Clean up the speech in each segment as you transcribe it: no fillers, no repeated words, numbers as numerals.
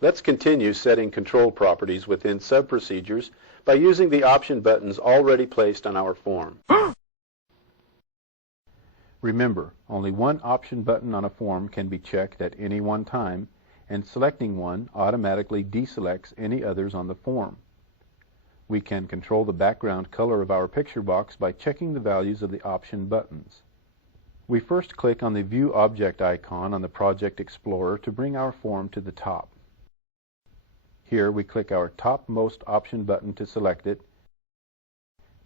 Let's continue setting control properties within sub-procedures by using the option buttons already placed on our form. Remember, only one option button on a form can be checked at any one time, and selecting one automatically deselects any others on the form. We can control the background color of our picture box by checking the values of the option buttons. We first click on the View Object icon on the Project Explorer to bring our form to the top. Here we click our topmost option button to select it,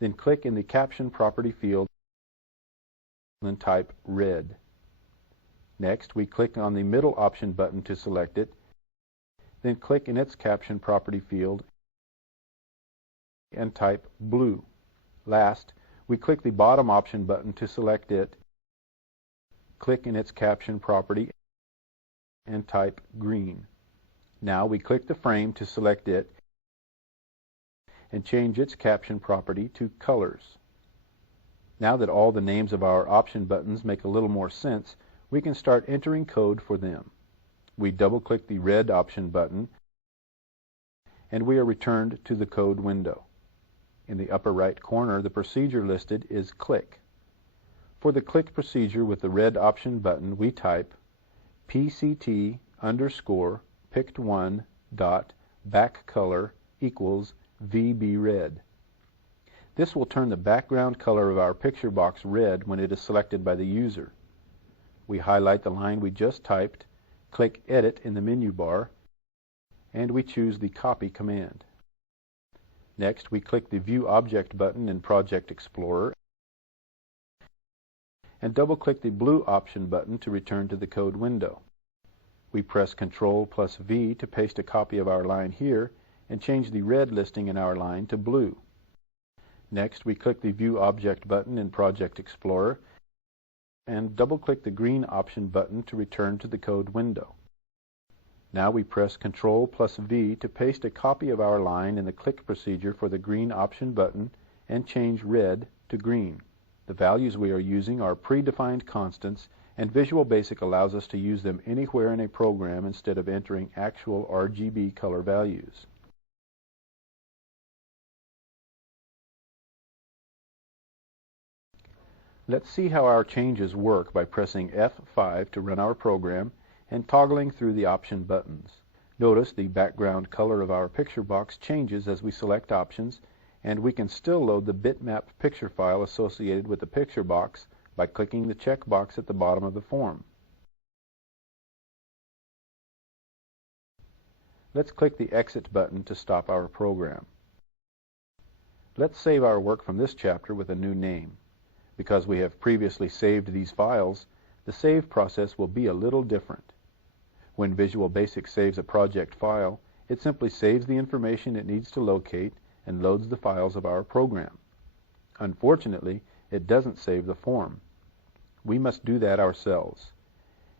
then click in the Caption Property field and type Red. Next, we click on the middle option button to select it, then click in its Caption Property field and type Blue. Last, we click the bottom option button to select it, click in its Caption Property and type Green. Now we click the frame to select it and change its Caption Property to Colors. Now that all the names of our option buttons make a little more sense, we can start entering code for them. We double-click the red option button and we are returned to the code window. In the upper right corner, the procedure listed is click. For the click procedure with the red option button, we type PCT underscore pict1 dot backcolor equals VBRed. This will turn the background color of our picture box red when it is selected by the user. We highlight the line we just typed, click Edit in the menu bar, and we choose the Copy command. Next, we click the View Object button in Project Explorer and double-click the blue option button to return to the code window. We press Ctrl plus V to paste a copy of our line here and change the red listing in our line to blue. Next, we click the View Object button in Project Explorer and double-click the green option button to return to the code window. Now we press Ctrl plus V to paste a copy of our line in the click procedure for the green option button and change red to green. The values we are using are predefined constants, and Visual Basic allows us to use them anywhere in a program instead of entering actual RGB color values. Let's see how our changes work by pressing F5 to run our program and toggling through the option buttons. Notice the background color of our picture box changes as we select options, and we can still load the bitmap picture file associated with the picture box by clicking the checkbox at the bottom of the form. Let's click the Exit button to stop our program. Let's save our work from this chapter with a new name. Because we have previously saved these files, the save process will be a little different. When Visual Basic saves a project file, it simply saves the information it needs to locate and loads the files of our program. Unfortunately, it doesn't save the form. We must do that ourselves.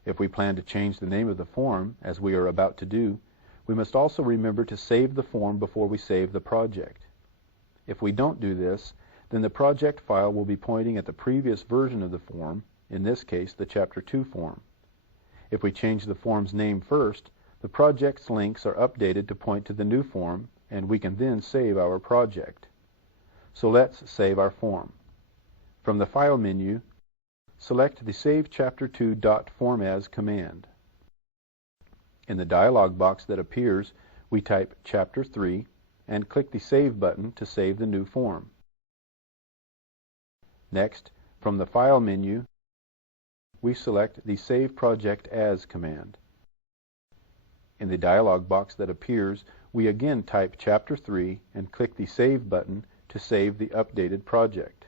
If we plan to change the name of the form, as we are about to do, we must also remember to save the form before we save the project. If we don't do this, then the project file will be pointing at the previous version of the form, in this case the Chapter 2 form. If we change the form's name first, the project's links are updated to point to the new form, and we can then save our project. So let's save our form. From the File menu, select the Save Chapter 2 .form as command. In the dialog box that appears, we type Chapter 3 and click the Save button to save the new form. Next, from the File menu, we select the Save Project As command. In the dialog box that appears, we again type Chapter 3 and click the Save button to save the updated project.